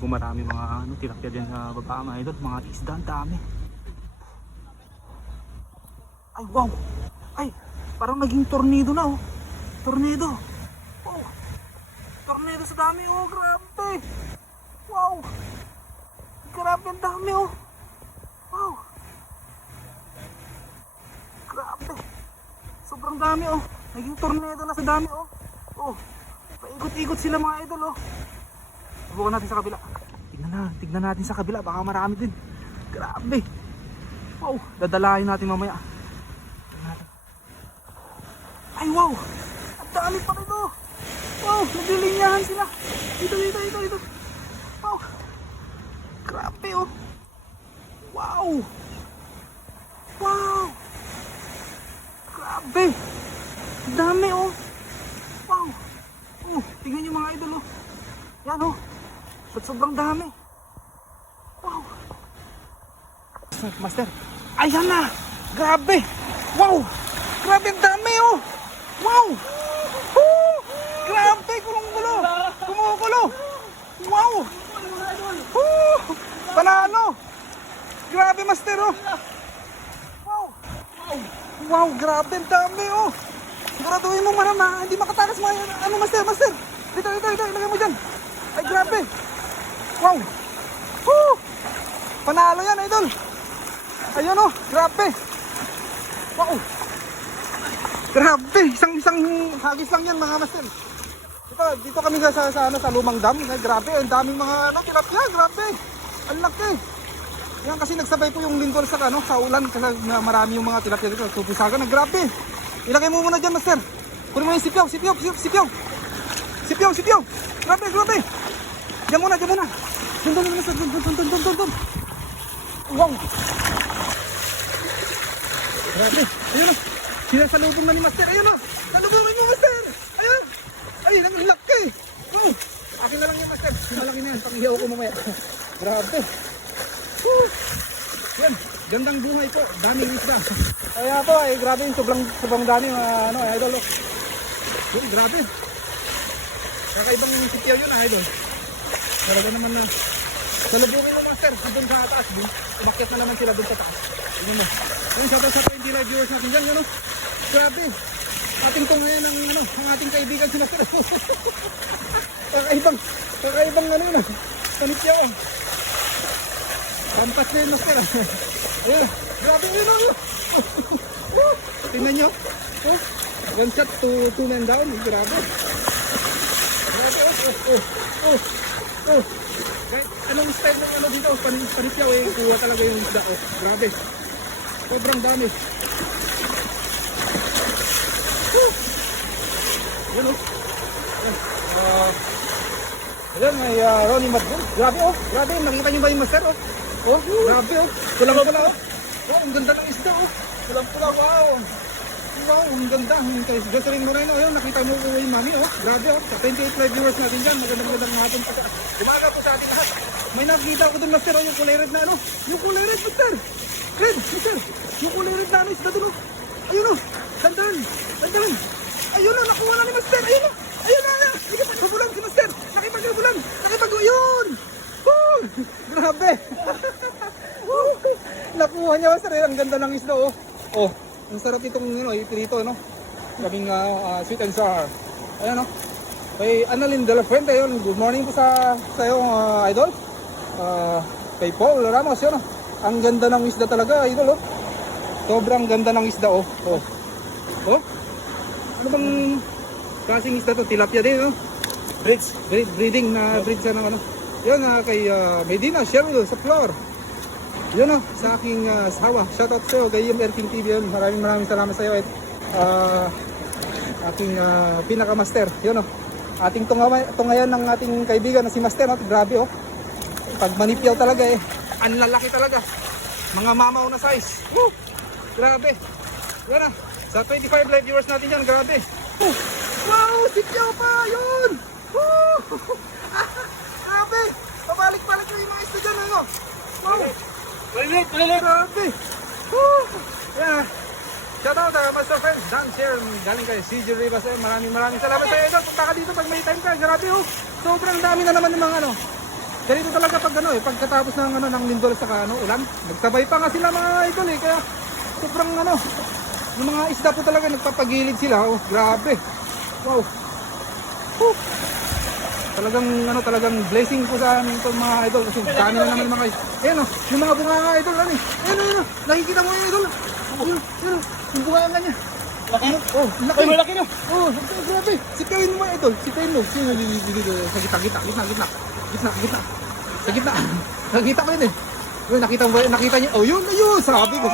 Kung marami mga ano, tilapia din sa baba mga idol, mga isda, ang dami. Ay, wow! Ay, parang naging tornado na oh. Tornado. Oh. Tornado sa dami oh, grabe. Wow. Grabe ang dami oh. Wow. Grabe. Sobrang dami oh. Naging tornado na sa dami oh. Oh. Paikot-ikot sila mga idol oh. Subukan natin sa kabila. Tignan na, tignan natin sa kabila. Baka marami din. Grabe. Wow. Dadalahin natin mamaya. Tignan natin. Ay wow. Ang dami pa rin oh. Wow. Naglilinyahan sila. Dito, dito, dito, dito. Wow. Grabe oh. Wow. Wow. Grabe. Dami oh. Wow. Oh, tingnan niyo mga idol oh. Yan oh. So, sobrang dami. Wow. Master. Ayan na. Grabe. Wow. Grabe ang dami oh. Wow. Woo. Grabe kulong-gulo. Kumukulo. Wow. Woo. Panalo. Grabe master oh. Wow. Wow, grabe ang dami oh. Siguraduhin mo man na hindi makatakas mga ano master, master. Dito, dito, dito, ilagay mo dyan. Ay, grabe. Wow. Woo. Panalo yan, idol. Ayun oh, grabe. Wow. Grabe, isang isang hagis lang yan mga master. Dito, dito kami sa, sa, ano, sa lumang dam. Grabe, ang daming mga ano, tilapia, grabe. Ang laki. Yan kasi nagsabay po yung lindol sa ano sa ulan kasi na marami yung mga tilapia dito. Tupisagan na grabe. Ilagay mo muna diyan, master. Kunin mo yung sipyaw, sipyaw, sipyaw, sipyaw. Sipyaw. Grabe, grabe. Diyan muna, diyan muna. Dun, dun. Dun, dun, dun, dun, dun, dun, dun. Wow. Grabe. Ayun o. Sinasalubong na ni master. Ayun o. Salubungin mo, master. Ayun. Ay, ang laki. Oh. Akin na lang yan, master. Malaki na yan. Pangihaw ko mamaya. Grabe. Woo! Yan, gandang buhay po. Daming isda. Kaya po, ay grabe yung sobrang, sobrang dami mga ano, eh, idol. Oh. Uy, grabe. Kakaibang sityaw yun, ah, idol. Talaga naman na. Salubungin mo, master. Doon sa taas. Doon. Umakyat na naman sila doon sa taas. Tingnan mo. Ayun, shoutout sa 20 live viewers natin dyan, ano? Grabe. Ating to ngayon ang, ano, ang ating kaibigan si master. kakaibang, kakaibang ano yun, ah. Sanityaw, ah. Pampas na yun, Master. Ayan. Grabe yun, ano? Oh, Tingnan nyo. Oh, one shot, two, two men down. Grabe. Grabe, oh, oh, oh, oh, oh. Kahit anong style ng ano dito, pan, panisyaw eh, kuha talaga yung isda, oh. Grabe. Sobrang dami. Oh. Yan, oh. Ayan, may uh, Ronnie Madgun. Grabe oh, grabe. Nakita niyo ba yung master oh? Oh, grabe oh. Pulang pula oh. Oh, ang ganda ng isda oh. Pulang pula, wow. Wow, ang ganda. Yung kay Jocelyn Moreno, ayun, nakita mo yung mami oh. Grabe oh. Sa 28 live viewers natin dyan, magandang magandang hapon po. Umaga po sa atin lahat. May nakita ko dun master oh, yung kulay red na ano. Yung kulay red, master. Red, master. Yung kulay red na ano, isda dun oh. Ayun oh. Dandan. Dandan. Ayun oh, nakuha na ni master. Ayun oh. Ayun na, ayun. Nakipagpabulan si master. Nakipagpabulan. Nakipag... Ayun. Woo! Grabe. Nakuha niya master. Ang ganda ng isda oh. Oh, ang sarap itong ano, iprito no. Kaming ah, ah, sweet and sour. Ayan no. Kay Annalyn De La Fuente yun. Good morning po sa sa iyo ah, idol. Ah, kay Paul Ramos yun. oh. Ang ganda ng isda talaga idol oh. Sobrang ganda ng isda oh. Oh. Oh. Ano bang klaseng isda to? Tilapia din no? Bridge. Breed, breeding na breed sa ng ano. Yun ah, kay ah, Medina Cheryl sa floor. Yun ah, sa aking ah, asawa. Shoutout sa iyo, kay UMR King TV yun. Maraming maraming salamat sa iyo. At ah, aking ah, pinaka-master. Yun oh. Ating tungayan, tungayan ng ating kaibigan na si Master. No? Grabe oh. Pag manipyaw talaga eh. Ang lalaki talaga. Mga mamaw na size. Woo! Grabe. Yan ah. Sa 25 live viewers natin yan, grabe. Oh, wow, sipyaw pa, yun. Woo! grabe. Pabalik-balik na yung mga isda dyan, ano. Wow. Malilit, malilit. Grabe. Woo! Yeah. Shout out uh, Master Friends, Dan Sir, galing kay CJ Rivas. Eh, maraming maraming salamat sa iyo. Punta ka dito pag may time ka. Grabe oh. Sobrang dami na naman ng mga ano. Ganito talaga pag ano eh, pagkatapos ng ano ng lindol sa ano, ulan, nagsabay pa nga sila mga idol eh, kaya sobrang ano, yung mga isda po talaga nagpapagilid sila, oh, grabe. Wow. Whew. Talagang ano talagang blessing po sa amin itong mga idol kasi dami na naman mga Ayan oh, yung mga bunga nga idol ano eh. Ayan oh, ayan oh, nakikita mo yung idol. Ayun, ayun oh, yung bunga nga niya. Laki. Oh, laki. Ay, malaki no. Oh, grabe. Sitayin mo idol. Sitayin mo. Sino dito sa gitna, gitna, gitna, gitna. Gitna, gitna. Sa gitna. Nakita ko yun eh. Nakita mo ba? Nakita niyo. Oh, yun, ayun. Sabi ko.